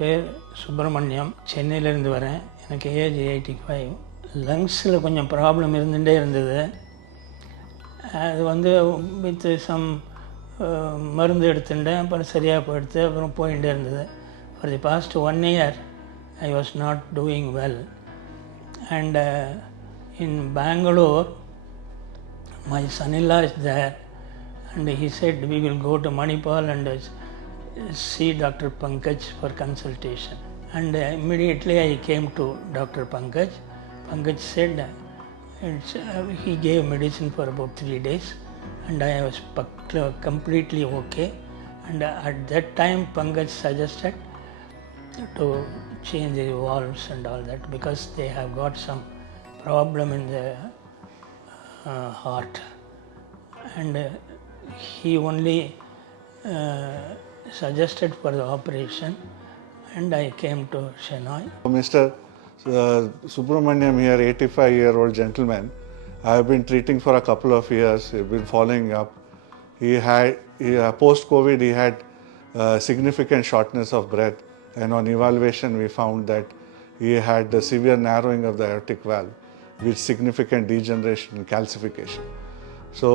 பேர் சுப்பிரமணியம், சென்னையிலேருந்து வரேன். எனக்கு ஏஜ் 85. லங்ஸில் கொஞ்சம் ப்ராப்ளம் இருந்துகிட்டே இருந்தது. அது வித் சம் மருந்து எடுத்துட்டேன். அப்புறம் சரியாக போயிடுத்து. அப்புறம் போயிட்டே இருந்தது. For the past 1 year I was not doing well. And in Bangalore, my son-in-law is there, and he said we will go to Manipal and see Dr. Pankaj for consultation. And immediately I came to Dr. Pankaj. Pankaj said he gave medicine for about 3 days, and I was completely okay. And at that time Pankaj suggested to change the valves and all that, because they have got some problem in the heart. And he only suggested for the operation, and I came to Shenoy. Mr. Subrahamanyan here, 85-year-old gentleman. I have been treating for a couple of years. I've been following up. Post-COVID, he had significant shortness of breath, and on evaluation we found that he had a severe narrowing of the aortic valve with significant degeneration and calcification. So,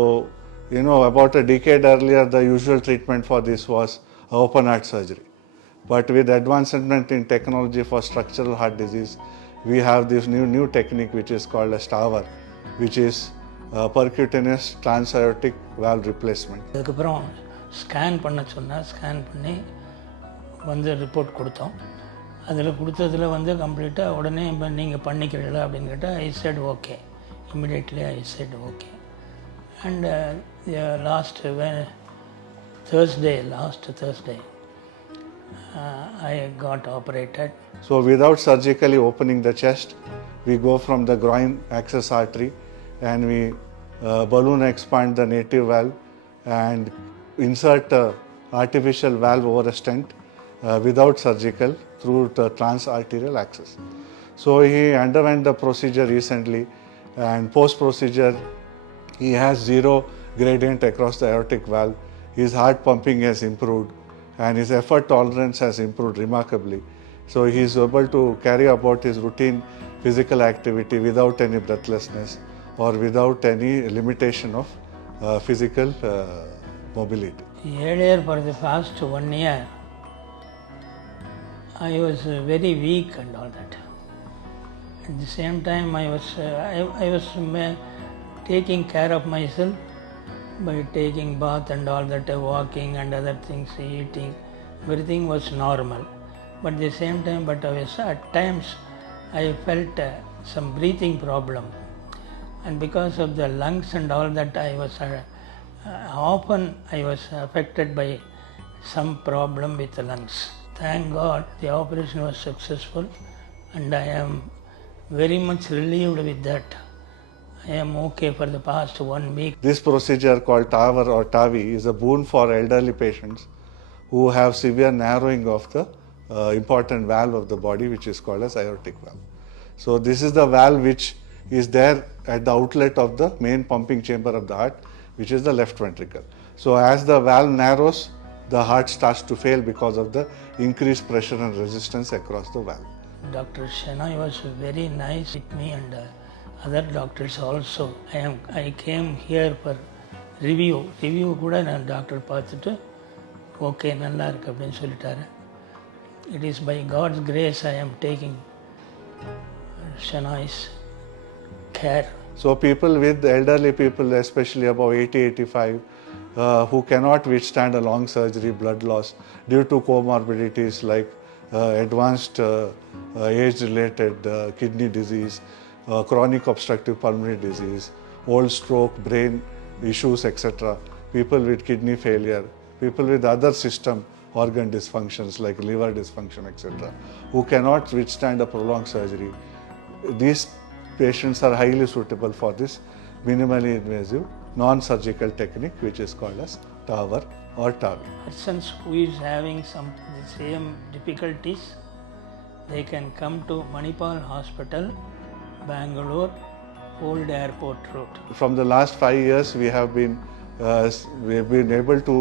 about a decade earlier, the usual treatment for this was open heart surgery. But with advancement in technology for structural heart disease, we have this new technique which is called as TAVR, which is percutaneous transaortic valve replacement. அதுக்கப்புறம் scan பண்ண சொன்னால் scan பண்ணி report கொடுத்தோம். அதில் கொடுத்ததில் கம்ப்ளீட்டாக உடனே இப்போ நீங்கள் பண்ணிக்கிறீங்களா அப்படின்னு கேட்டால் ஐ set okay. Immediately I set okay. And last Thursday, I got operated. So without surgically opening the chest, we go from the groin access artery and we balloon expand the native valve and insert artificial valve over a stent without surgical through the transarterial access. So he underwent the procedure recently, and post-procedure he has 0 gradient across the aortic valve. His heart pumping has improved and his effort tolerance has improved remarkably. So he is able to carry about his routine physical activity without any breathlessness or without any limitation of physical mobility. Earlier, for the past 1 year, I was very weak and all that. At the same time, I was taking care of myself by taking bath and all that, walking and other things, eating. Everything was normal. But at the same time, at times I felt some breathing problem. And because of the lungs and all that, I was often affected by some problem with the lungs. Thank God the operation was successful, and I am very much relieved with that. I am okay for the past 1 week. This procedure called TAVR or TAVI is a boon for elderly patients who have severe narrowing of the important valve of the body, which is called as aortic valve. So this is the valve which is there at the outlet of the main pumping chamber of the heart, which is the left ventricle. So as the valve narrows, the heart starts to fail because of the increased pressure and resistance across the valve. Dr. Shenoy was very nice with me, and other doctors also. I came here for review கூட நான் doctor பார்த்துட்டு okay நல்லா இருக்கு அப்படின்னு சொல்லிட்டாரு. It is by God's grace I am taking Shenoy's care. So elderly people, especially above 80-85, who cannot withstand a long surgery, blood loss due to comorbidities like advanced age-related kidney disease, chronic obstructive pulmonary disease, old stroke, brain issues, etc. People with kidney failure, people with other system organ dysfunctions like liver dysfunction, etc., who cannot withstand a prolonged surgery. These patients are highly suitable for this minimally invasive non-surgical technique, which is called as TAVR or TAVI. Persons who is having the same difficulties, they can come to Manipal Hospital, Bangalore, Old Airport Road. From the last 5 years, we have been able to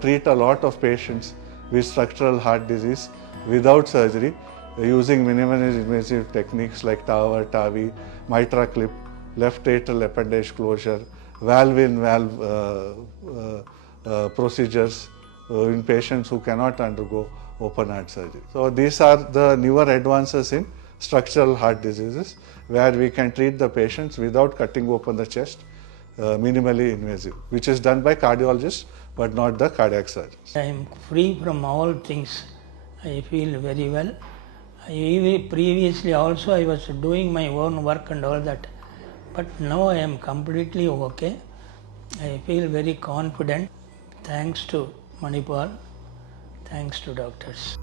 treat a lot of patients with structural heart disease without surgery using minimally invasive techniques like TAVR, TAVI, mitra clip, left atrial appendage closure, valve-in-valve procedures in patients who cannot undergo open heart surgery. So these are the newer advances in structural heart diseases where we can treat the patients without cutting open the chest, minimally invasive, which is done by cardiologists but not the cardiac surgeons. I am free from all things. I feel very well. Even previously also I was doing my own work and all that, but now I am completely okay. I feel very confident. Thanks to Manipal, thanks to doctors.